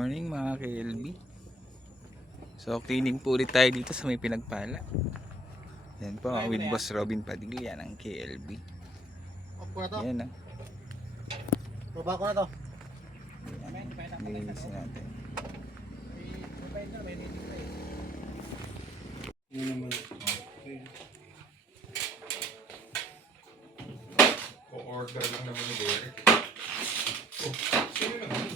morning mga KLB. So cleaning po ulit tayo dito sa may Pinagpala. Yan po with Boss Robin Padilla ng KLB. Yan ah. Baba ko na to. Lilisin natin. Yun naman. O-order lang naman ni Derek. Oh, sino naman?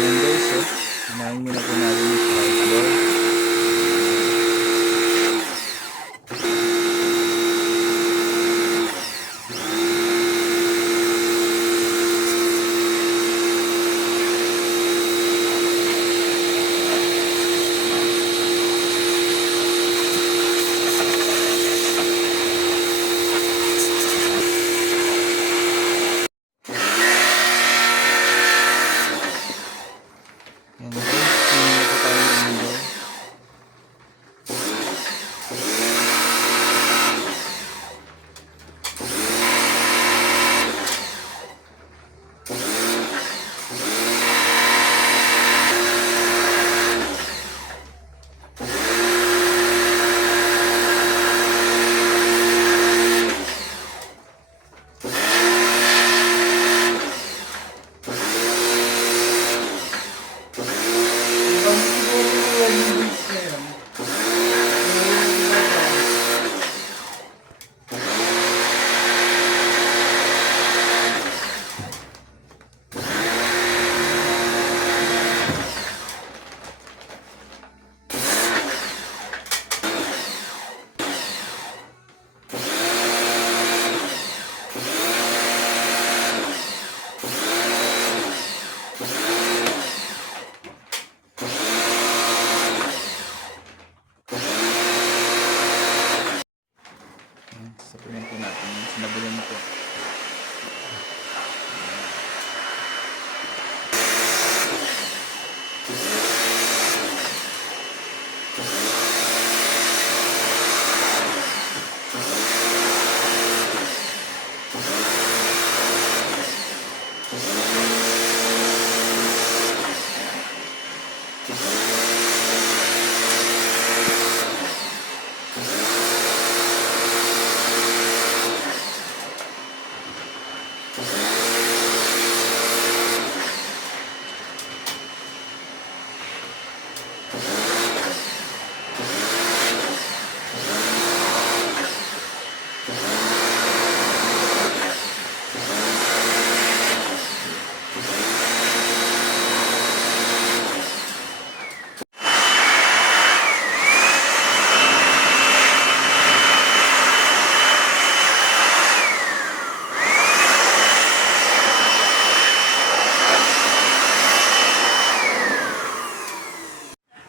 Yan guys, oh. Unahin muna po natin yung spice ball. Yan guys, tingnan po tayo ng window. Sabihin po natin yung sinabulan po.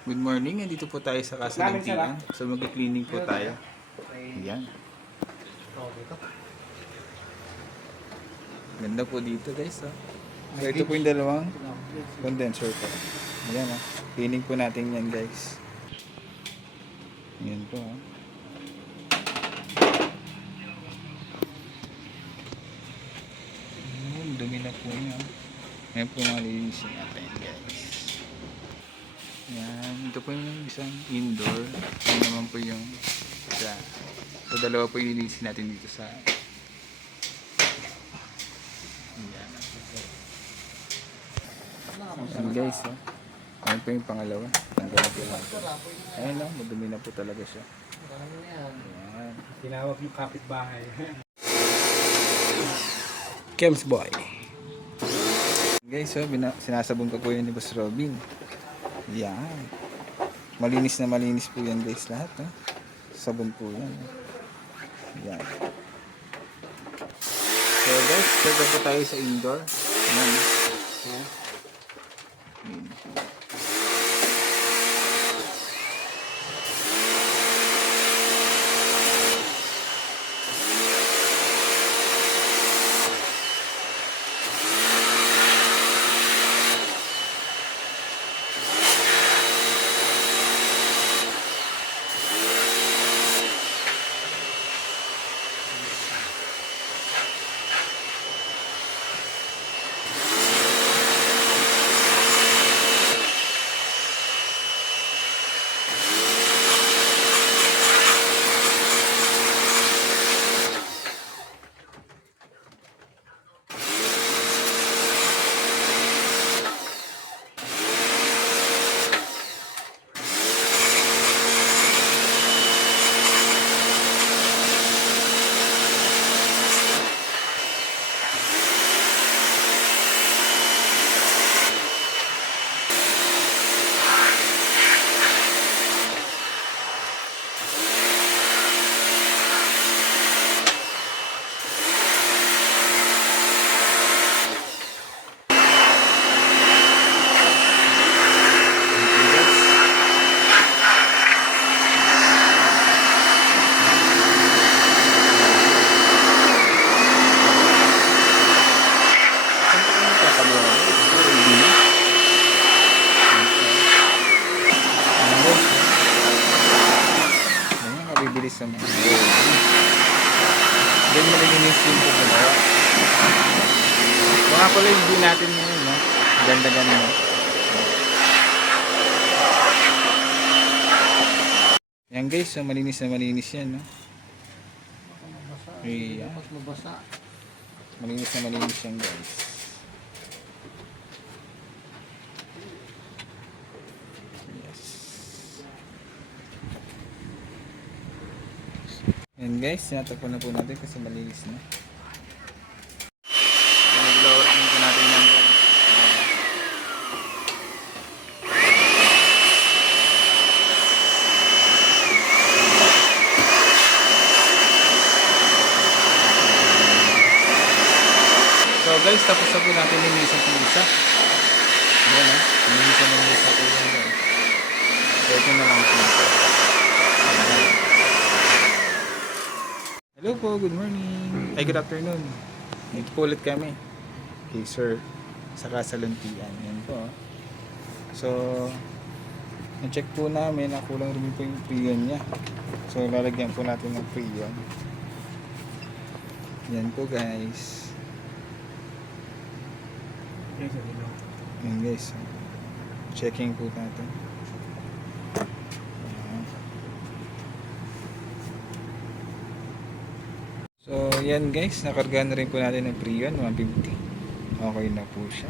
Good morning, nandito po tayo sa Kasalantian. So mag-cleaning po tayo. Ayan. Ganda po dito guys. Oh. So ito po yung dalawang condenser po. Ayan oh. Cleaning po natin yan guys. Ayan po oh. Dumi na po niya. Ayan po mga lilinisin natin guys. Yan, ito po yung isang indoor. Ito naman po yung isa. So dalawa po yung linisin natin dito sa yan. Yan guys, oh. Ayan po yung pangalawa. Tanggalin po natin. Ayan lang, madumi na po talaga siya. Yan. Tinawag yung kapitbahay. Kems boy. Guys, so sinasabon ko po yun ni Boss Robin. Yan. Malinis na malinis po yan guys lahat. Oh. Sabon po yan. Yan. So guys, pwede po tayo sa indoor. Yan. Yan. sa kabila. Hindi na. Ayan, kabibilis naman. Then malilinis yung po gumawa. Kung nga pala yung view natin ngayon, no? Ganda-ganda. Yan guys, so malinis na malinis yan, no? Ayan. Tapos mabasa. Malinis na malinis yan guys. Yes. Yan guys, sinatapon na po natin kasi malinis na. Nag-lower din po natin yan guys. So guys, tapos na po natin linisan yung isa. Ayan ha, linisan ng isa po yan guys. So ito na lang po. Ayan. Hello po, good morning. Ay, good afternoon. Dito po ulit kami. Kay Sir, sa Kasaluntian. Yan po. So, na-check po namin na kulang rin po yung prion niya. So, lalagyan po natin ng prion. Yan po guys. Yan guys, checking po natin. Ayan. So yan guys, nakarga na rin po natin ng Prion 150. Okay na po siya.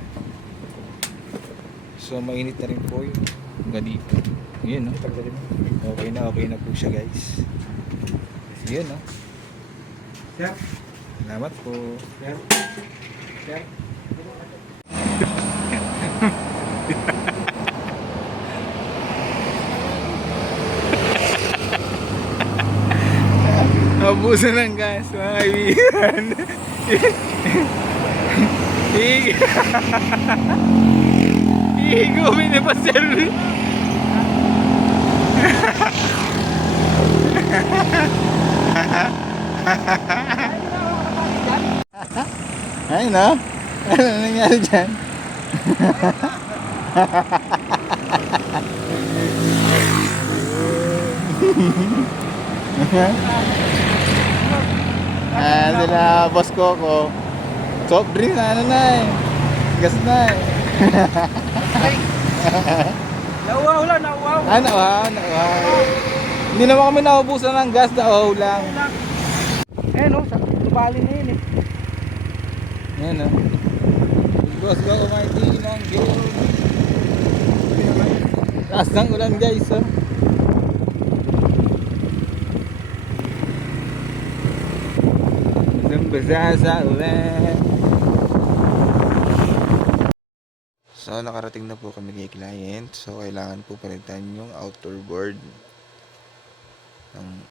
So mainit na rin po yung ganito. Yun no. Okay na po siya guys. Yun no. Sir, Salamat po. sir, sir. Abuso ng gas, mga kaibigan. Higupin ni Pastor. Ay no? Ano nangyari dyan? Sila boss Coco. Soft drink na ano na eh. Gas na eh. Nauwaw lang, nauwaw. Wow. Hindi naman kami naubusan ng gas, nauwaw lang. Eh no, sa tubali na yun eh. Yan o. Boss Coco Martin ng game. Taas ng ulan guys oh. Basa sa ulan. So nakarating na po kami kay client. So kailangan po palitan yung outer board ng